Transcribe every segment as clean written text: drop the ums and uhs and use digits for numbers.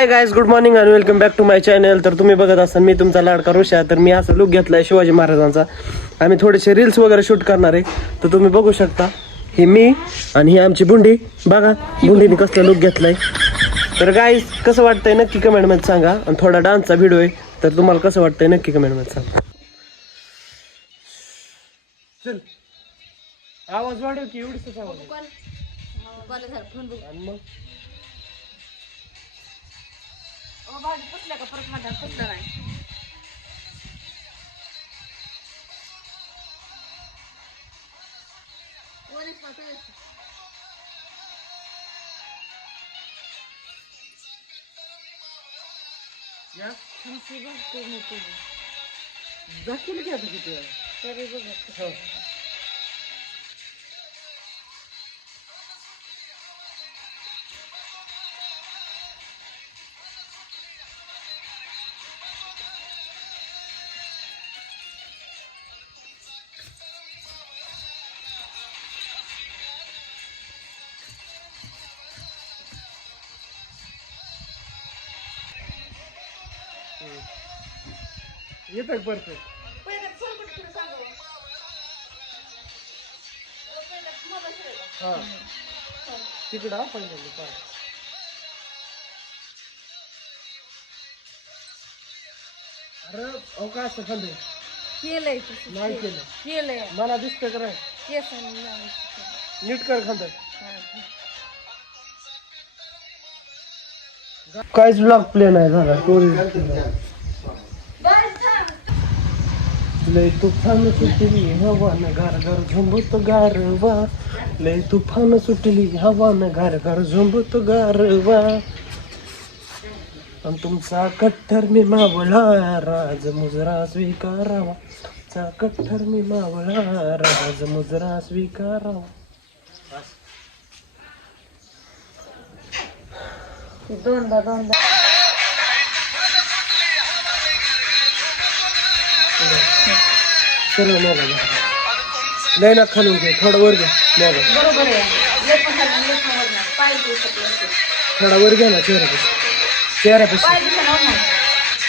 हाय guys, good morning आणि welcome back to my channel. तर तुम्ही बघत असाल मी तुमचा लाडका ऋषा. तर मी असं लुक घेतलाय शिवाजी महाराजांचा. आम्ही थोडेसे रील्स वगैरे शूट करणार आहे. तर तुम्ही बघू शकता, ही मी आणि ही आमची बुंडी. बघा बुंडीने कसलं लुक घेतलाय. तर गाईज कसं वाटतंय नक्की कमेंटमध्ये सांगा. आणि थोडा डान्सचा व्हिडिओ आहे, तर तुम्हाला कसं वाटतंय नक्की कमेंटमध्ये सांगा. चल आवाज वाढव की एवढीच आवाज आणि मग पुसल्या का परत माझ्या पुसलं नाही. दाखवलं की आता किती तरी बघ येत परफेक्ट. हा तिकडं पहिल्यांदा पाय. अरे अहो काय असतं खाल्लंय केलंय नाही केलं केलंय मला दिसतं कराय केस नीट कर खांद. काहीच ब्लॉग प्ले नाही झाला. लय तुफान सुटली हवा न गार गार झुंबत गारवा. लय तुफान सुटली हवा न गार गार झुंबत गारवा. आणि तुमचा कट्टर मी मावळा राज मुजरा स्वीकारावा. चा कट्टर मी मावळा राज मुजरा स्वीकारावा. दोनदा चला मला लय ना खालून घे, थोडं वर घ्या. मला बरोबर आहे. थोडा वर घ्या ना चेहऱ्यापेक्षा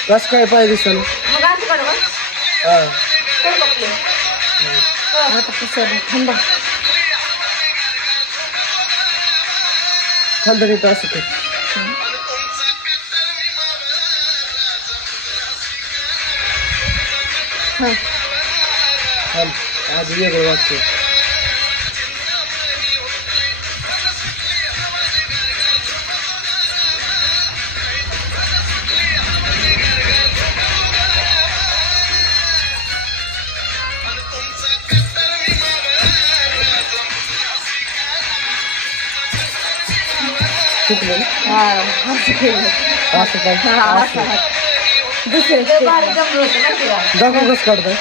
कस काय पाय दिसलं. मग असं काढ बघ. हा आता पुसलं थंड खांदणी तर असं कर. आज वेगळं वाटतं. चुकलं ना? असं काय दुसरे जमलं होतं माहिती का? दाखव कसं काढताय.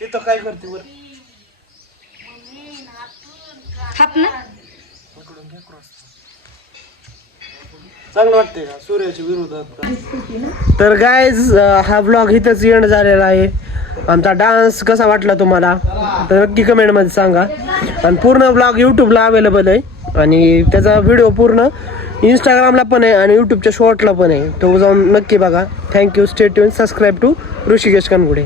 तिथं काय करते वर थाप ना. चांगलं वाटतंय का सूर्याच्या विरोधात. तर गायज हा ब्लॉग इथंच एंड झालेला आहे. आमचा डान्स कसा वाटला तुम्हाला तर नक्की कमेंटमध्ये सांगा. आणि पूर्ण ब्लॉग यूट्यूबला अवेलेबल आहे. आणि त्याचा व्हिडिओ पूर्ण इंस्टाग्रामला पण आहे आणि यूट्यूबच्या शॉर्टला पण आहे. तो जाऊन नक्की बघा. Thank you. Stay tune. Subscribe to Rishikesh कानगुडे.